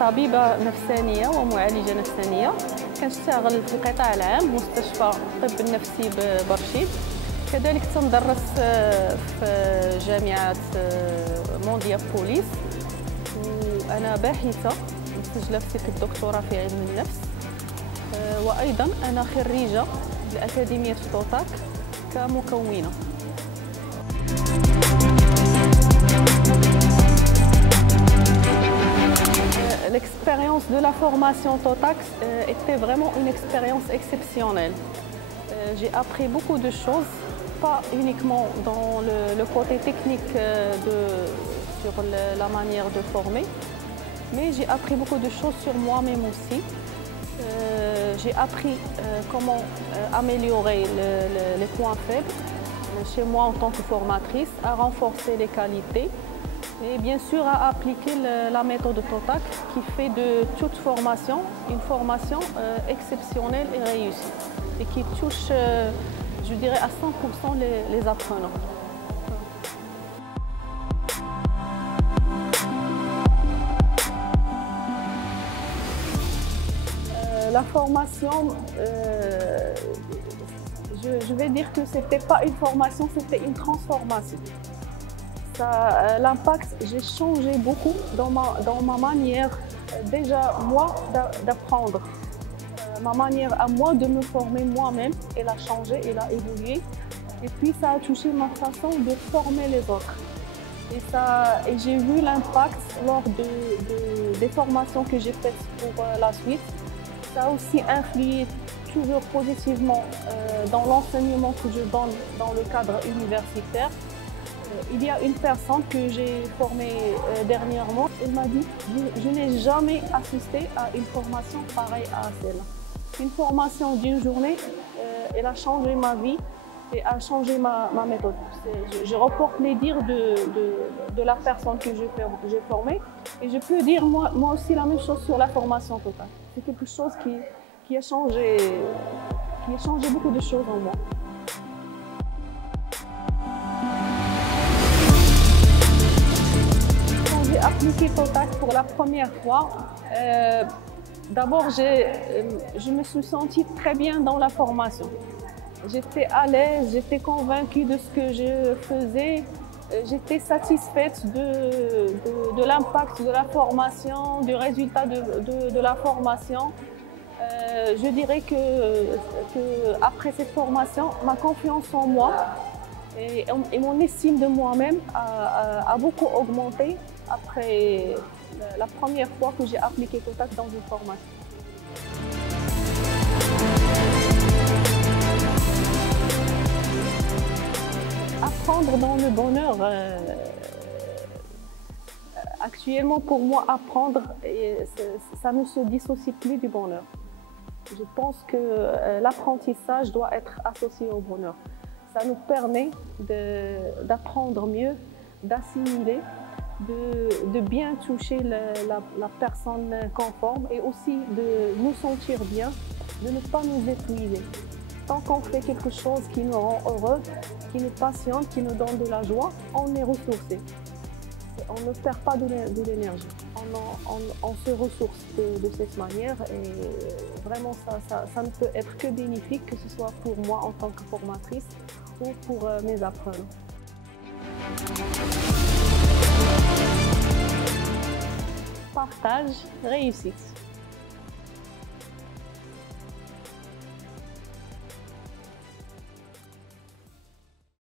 طبيبة نفسانية ومعالجة نفسانية، كنشتغل في القطاع العام مستشفى الطب النفسي ببرشيد. كذلك تندرس في جامعة مونديا بوليس، وأنا باحثة مسجلة في الدكتوراه في علم النفس، وأيضا أنا خريجة لأكاديمية توتاك كمكونة. L'expérience de la formation TOTAK était vraiment une expérience exceptionnelle. J'ai appris beaucoup de choses, pas uniquement dans le côté technique sur la manière de former, mais j'ai appris beaucoup de choses sur moi-même aussi. J'ai appris comment améliorer les points faibles chez moi en tant que formatrice, à renforcer les qualités et bien sûr à appliquer la méthode TOTAK qui fait de toute formation une formation exceptionnelle et réussie et qui touche, je dirais, à 100% les apprenants. La formation, je vais dire que ce n'était pas une formation, c'était une transformation. L'impact, j'ai changé beaucoup dans ma manière, déjà moi, d'apprendre. Ma manière à moi de me former moi-même, elle a changé, elle a évolué. Et puis ça a touché ma façon de former les autres. Et j'ai vu l'impact lors des formations que j'ai faites pour la suite. Ça a aussi influé toujours positivement dans l'enseignement que je donne dans le cadre universitaire. Il y a une personne que j'ai formée dernièrement, elle m'a dit « Je n'ai jamais assisté à une formation pareille à celle-là. Une formation d'une journée, elle a changé ma vie et a changé ma méthode. » Je reporte les dires de la personne que j'ai formée et je peux dire moi aussi la même chose sur la formation totale. C'est quelque chose qui a changé beaucoup de choses en moi. J'ai appliqué TOTAK pour la première fois. D'abord, je me suis sentie très bien dans la formation. J'étais à l'aise, j'étais convaincue de ce que je faisais. J'étais satisfaite de l'impact de la formation, du résultat de la formation. Je dirais que après cette formation, ma confiance en moi et mon estime de moi-même a beaucoup augmenté après la première fois que j'ai appliqué TOTAK dans une formation. Apprendre dans le bonheur, actuellement pour moi, apprendre, ça ne se dissocie plus du bonheur. Je pense que l'apprentissage doit être associé au bonheur. Ça nous permet d'apprendre mieux, d'assimiler, de bien toucher la personne conforme et aussi de nous sentir bien, de ne pas nous épuiser. Tant qu'on fait quelque chose qui nous rend heureux, qui nous passionne, qui nous donne de la joie, on est ressourcé. On ne perd pas de l'énergie. On se ressource de cette manière et vraiment ça ne peut être que bénéfique, que ce soit pour moi en tant que formatrice ou pour mes apprenants. Partage, réussite.